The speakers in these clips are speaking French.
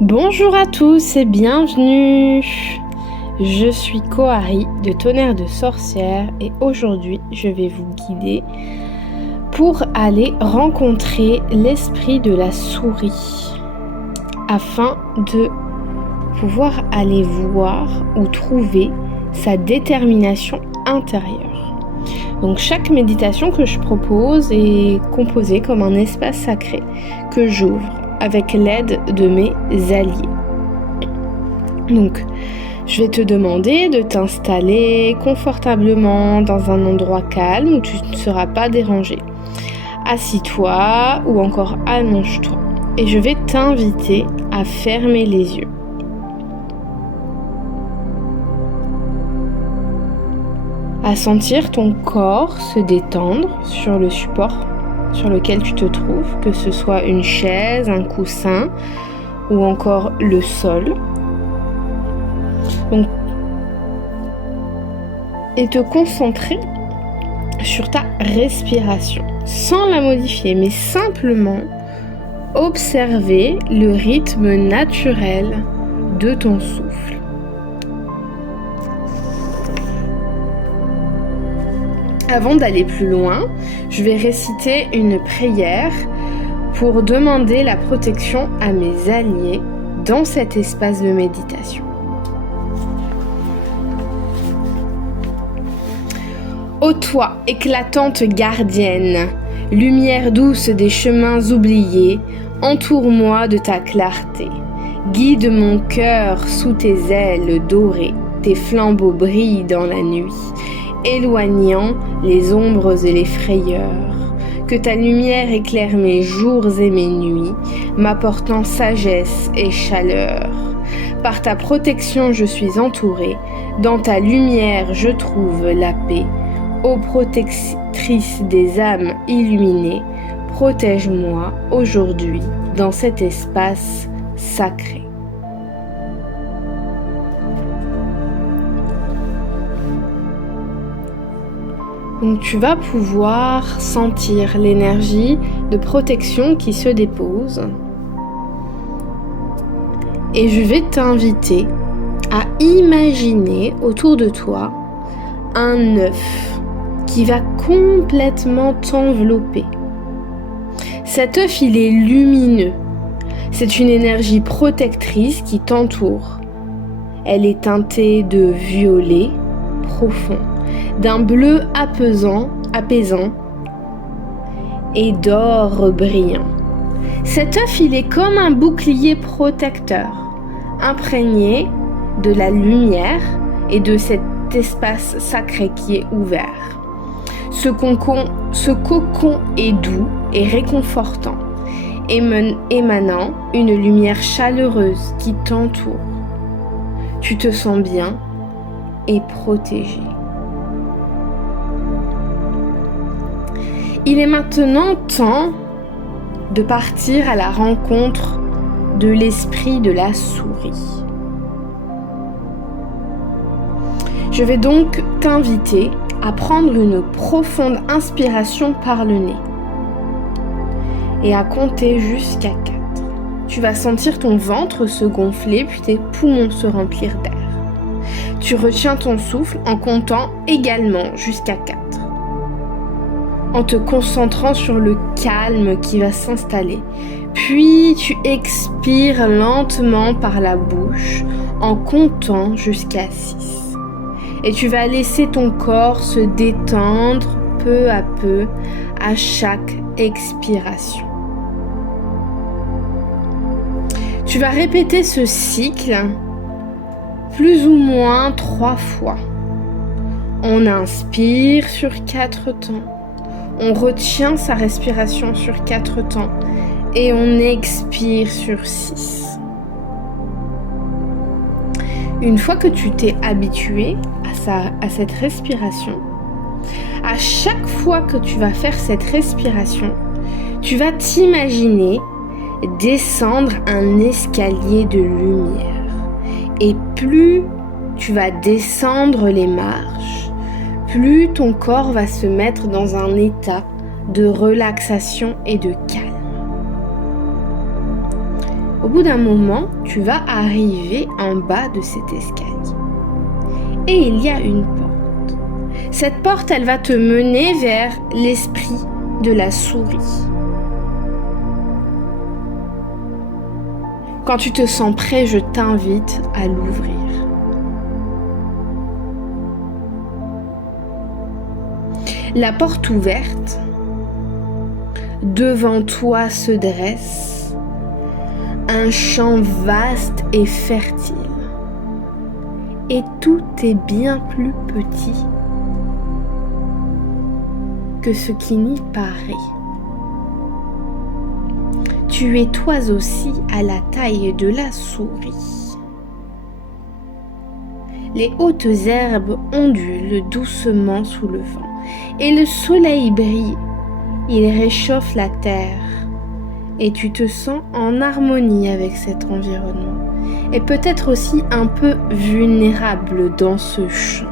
Bonjour à tous et bienvenue. Je suis Kohari de Tonnerre de Sorcière et aujourd'hui je vais vous guider pour aller rencontrer l'esprit de la souris afin de pouvoir aller voir ou trouver sa détermination intérieure. Donc chaque méditation que je propose est composée comme un espace sacré que j'ouvre avec l'aide de mes alliés. Donc, je vais te demander de t'installer confortablement dans un endroit calme où tu ne seras pas dérangé. Assis-toi ou encore allonge-toi et je vais t'inviter à fermer les yeux. À sentir ton corps se détendre sur le support sur lequel tu te trouves, que ce soit une chaise, un coussin ou encore le sol. Donc, et te concentrer sur ta respiration, sans la modifier, mais simplement observer le rythme naturel de ton souffle. Avant d'aller plus loin, je vais réciter une prière pour demander la protection à mes alliés dans cet espace de méditation. Ô toi, éclatante gardienne, lumière douce des chemins oubliés, entoure-moi de ta clarté. Guide mon cœur sous tes ailes dorées, tes flambeaux brillent dans la nuit, éloignant les ombres et les frayeurs. Que ta lumière éclaire mes jours et mes nuits, m'apportant sagesse et chaleur. Par ta protection je suis entourée, dans ta lumière je trouve la paix. Ô protectrice des âmes illuminées, protège-moi aujourd'hui dans cet espace sacré. Donc tu vas pouvoir sentir l'énergie de protection qui se dépose. Et je vais t'inviter à imaginer autour de toi un œuf qui va complètement t'envelopper. Cet œuf, il est lumineux. C'est une énergie protectrice qui t'entoure. Elle est teintée de violet profond, d'un bleu apaisant et d'or brillant. Cet œuf, il est comme un bouclier protecteur, imprégné de la lumière et de cet espace sacré qui est ouvert. Ce cocon est doux et réconfortant, émanant une lumière chaleureuse qui t'entoure. Tu te sens bien et protégé. Il est maintenant temps de partir à la rencontre de l'esprit de la souris. Je vais donc t'inviter à prendre une profonde inspiration par le nez et à compter jusqu'à 4. Tu vas sentir ton ventre se gonfler puis tes poumons se remplir d'air. Tu retiens ton souffle en comptant également jusqu'à 4. En te concentrant sur le calme qui va s'installer. Puis tu expires lentement par la bouche en comptant jusqu'à 6. Et tu vas laisser ton corps se détendre peu à peu à chaque expiration. Tu vas répéter ce cycle plus ou moins 3 fois. On inspire sur 4 temps. On retient sa respiration sur 4 temps et on expire sur 6. Une fois que tu t'es habitué à cette respiration, à chaque fois que tu vas faire cette respiration, tu vas t'imaginer descendre un escalier de lumière. Et plus tu vas descendre les marches, plus ton corps va se mettre dans un état de relaxation et de calme. Au bout d'un moment, tu vas arriver en bas de cet escalier. Et il y a une porte. Cette porte, elle va te mener vers l'esprit de la souris. Quand tu te sens prêt, je t'invite à l'ouvrir. La porte ouverte, devant toi se dresse un champ vaste et fertile. Et tout est bien plus petit que ce qui n'y paraît. Tu es toi aussi à la taille de la souris. Les hautes herbes ondulent doucement sous le vent et le soleil brille. Il réchauffe la terre et tu te sens en harmonie avec cet environnement et peut-être aussi un peu vulnérable dans ce champ.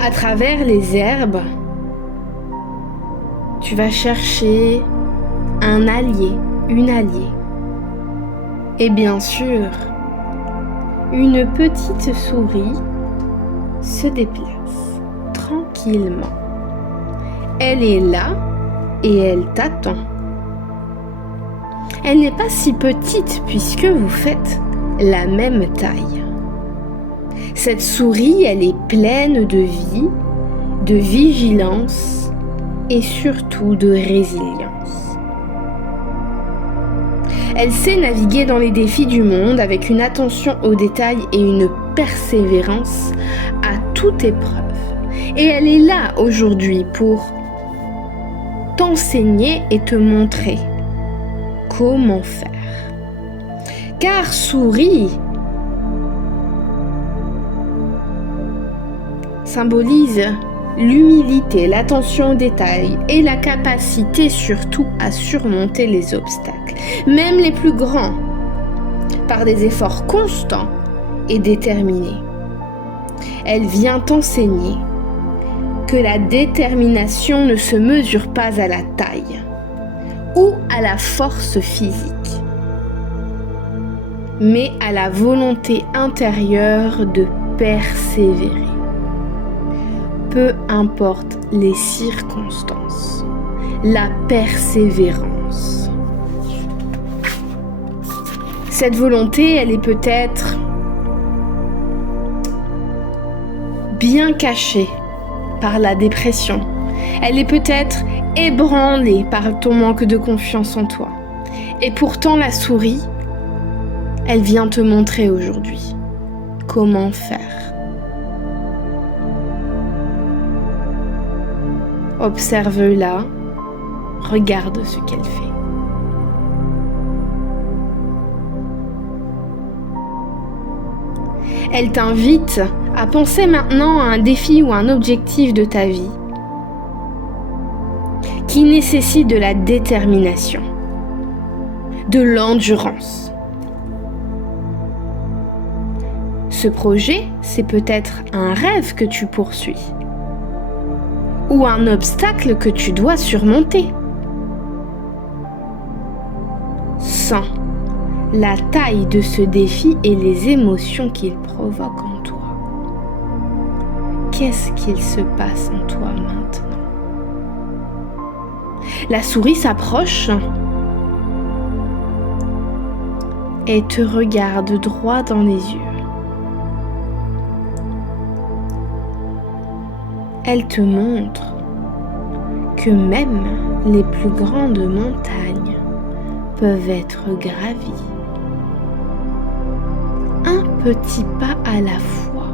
À travers les herbes, tu vas chercher un allié, une alliée. Et bien sûr, une petite souris se déplace tranquillement. Elle est là et elle t'attend. Elle n'est pas si petite puisque vous faites la même taille. Cette souris, elle est pleine de vie, de vigilance et surtout de résilience. Elle sait naviguer dans les défis du monde avec une attention aux détails et une persévérance à toute épreuve. Et elle est là aujourd'hui pour t'enseigner et te montrer comment faire. Car souris symbolise l'humilité, l'attention aux détails et la capacité surtout à surmonter les obstacles, même les plus grands, par des efforts constants et déterminés. Elle vient t'enseigner que la détermination ne se mesure pas à la taille ou à la force physique, mais à la volonté intérieure de persévérer. Peu importe les circonstances, la persévérance. Cette volonté, elle est peut-être bien cachée par la dépression. Elle est peut-être ébranlée par ton manque de confiance en toi. Et pourtant, la souris, elle vient te montrer aujourd'hui comment faire. Observe-la, regarde ce qu'elle fait. Elle t'invite à penser maintenant à un défi ou un objectif de ta vie qui nécessite de la détermination, de l'endurance. Ce projet, c'est peut-être un rêve que tu poursuis ou un obstacle que tu dois surmonter. Sens la taille de ce défi et les émotions qu'il provoque en toi. Qu'est-ce qu'il se passe en toi maintenant? La souris s'approche et te regarde droit dans les yeux. Elle te montre que même les plus grandes montagnes peuvent être gravies. Un petit pas à la fois.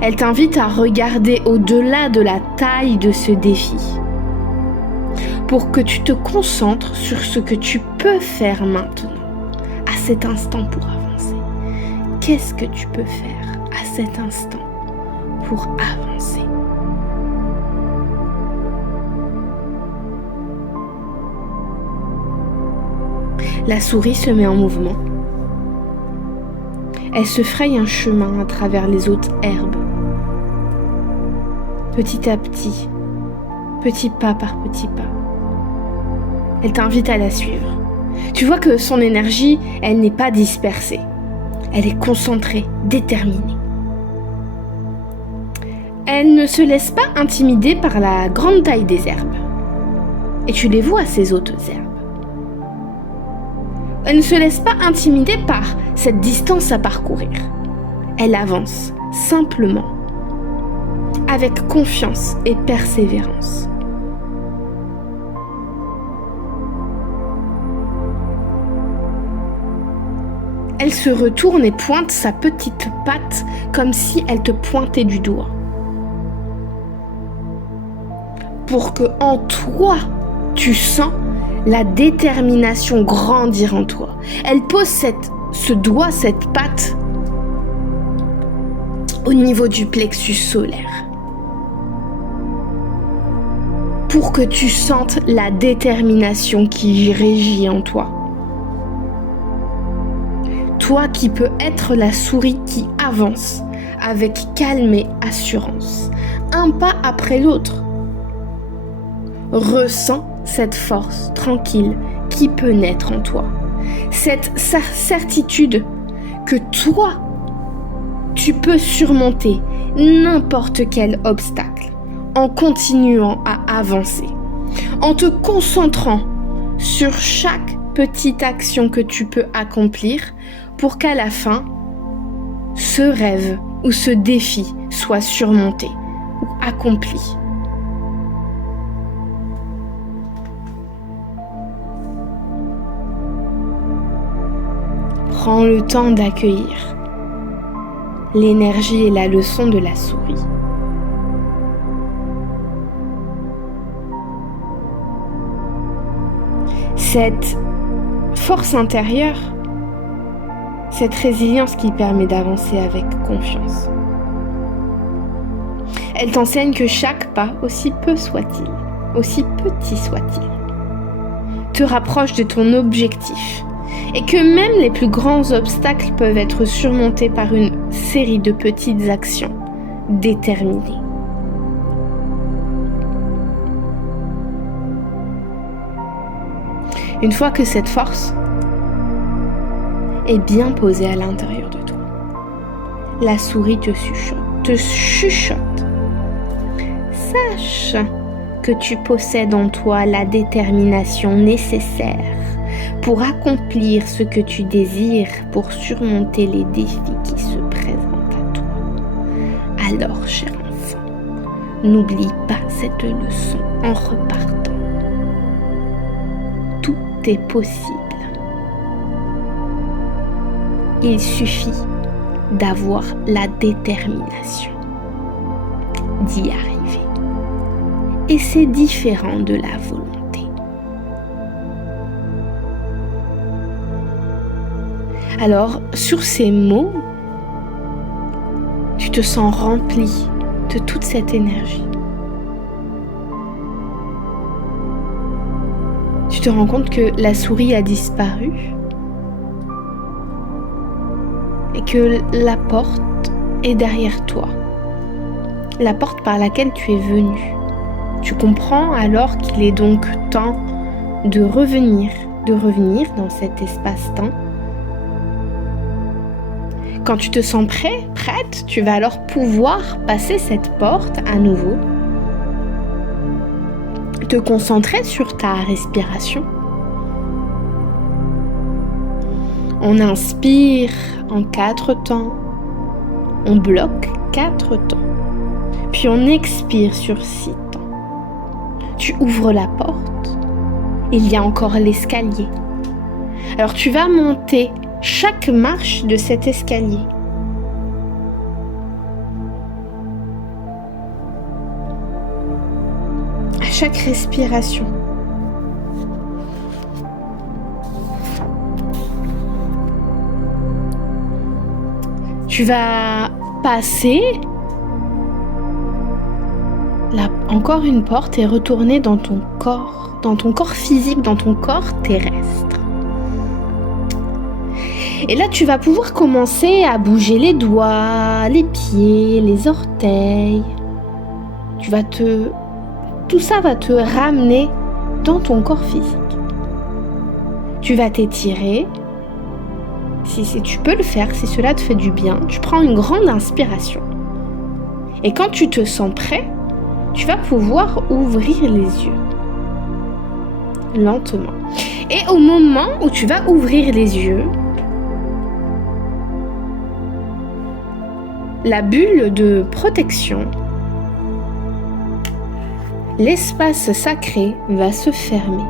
Elle t'invite à regarder au-delà de la taille de ce défi pour que tu te concentres sur ce que tu peux faire maintenant, à cet instant pour avancer. Qu'est-ce que tu peux faire à cet instant pour avancer? La souris se met en mouvement. Elle se fraye un chemin à travers les hautes herbes. petit à petit, petit pas par petit pas. Elle t'invite à la suivre. Tu vois que son énergie, elle n'est pas dispersée. Elle est concentrée, déterminée. Elle ne se laisse pas intimider par la grande taille des herbes. Et tu les vois, ces hautes herbes. Elle ne se laisse pas intimider par cette distance à parcourir. Elle avance simplement, avec confiance et persévérance. Elle se retourne et pointe sa petite patte comme si elle te pointait du doigt. Pour que en toi, tu sens la détermination grandir en toi. Elle pose ce doigt, cette patte, au niveau du plexus solaire. Pour que tu sentes la détermination qui régit en toi. Toi qui peux être la souris qui avance avec calme et assurance, un pas après l'autre. Ressens cette force tranquille qui peut naître en toi. Cette certitude que toi, tu peux surmonter n'importe quel obstacle en continuant à avancer, en te concentrant sur chaque petite action que tu peux accomplir pour qu'à la fin, ce rêve ou ce défi soit surmonté ou accompli. Prends le temps d'accueillir l'énergie et la leçon de la souris. Cette force intérieure, cette résilience qui permet d'avancer avec confiance. Elle t'enseigne que chaque pas, aussi peu soit-il, aussi petit soit-il, te rapproche de ton objectif et que même les plus grands obstacles peuvent être surmontés par une série de petites actions déterminées. Une fois que cette force est bien posée à l'intérieur de toi, la souris te chuchote. Sache que tu possèdes en toi la détermination nécessaire pour accomplir ce que tu désires, pour surmonter les défis qui se présentent à toi. Alors, cher enfant, n'oublie pas cette leçon en repartant. Tout est possible. Il suffit d'avoir la détermination d'y arriver. Et c'est différent de la volonté. Alors, sur ces mots, tu te sens rempli de toute cette énergie. Tu te rends compte que la souris a disparu et que la porte est derrière toi. La porte par laquelle tu es venu. Tu comprends alors qu'il est donc temps de revenir dans cet espace-temps. Quand tu te sens prête, tu vas alors pouvoir passer cette porte à nouveau. Te concentrer sur ta respiration. On inspire en 4 temps. On bloque 4 temps. Puis on expire sur 6 temps. Tu ouvres la porte. Il y a encore l'escalier. Alors tu vas monter chaque marche de cet escalier. À chaque respiration. Tu vas passer encore une porte et retourner dans ton corps physique, dans ton corps terrestre. Et là, tu vas pouvoir commencer à bouger les doigts, les pieds, les orteils. Tout ça va te ramener dans ton corps physique. Tu vas t'étirer. Si tu peux le faire, si cela te fait du bien, tu prends une grande inspiration. Et quand tu te sens prêt, tu vas pouvoir ouvrir les yeux. Lentement. Et au moment où tu vas ouvrir les yeux, la bulle de protection, l'espace sacré va se fermer.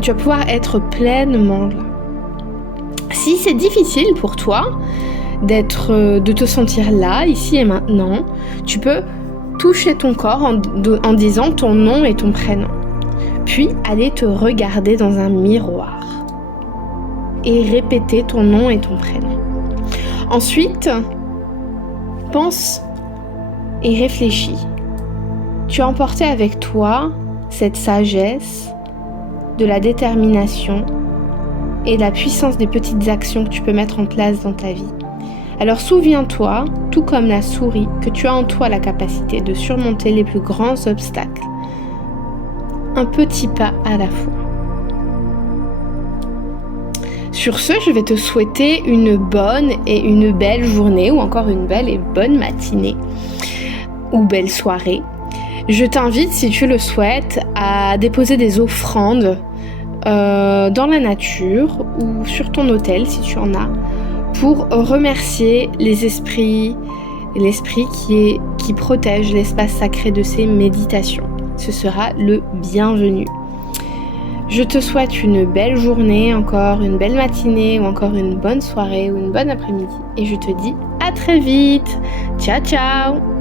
Tu vas pouvoir être pleinement là. Si c'est difficile pour toi de te sentir là, ici et maintenant, tu peux toucher ton corps en disant ton nom et ton prénom. Puis aller te regarder dans un miroir et répéter ton nom et ton prénom. Ensuite, pense et réfléchis. Tu as emporté avec toi cette sagesse, de la détermination et la puissance des petites actions que tu peux mettre en place dans ta vie. Alors souviens-toi, tout comme la souris, que tu as en toi la capacité de surmonter les plus grands obstacles. Un petit pas à la fois. Sur ce, je vais te souhaiter une bonne et une belle journée, ou encore une belle et bonne matinée, ou belle soirée. Je t'invite, si tu le souhaites, à déposer des offrandes dans la nature ou sur ton autel, si tu en as, pour remercier les esprits, l'esprit qui protège l'espace sacré de ces méditations. Ce sera le bienvenu. Je te souhaite une belle journée, encore une belle matinée, ou encore une bonne soirée ou une bonne après-midi. Et je te dis à très vite. Ciao, ciao!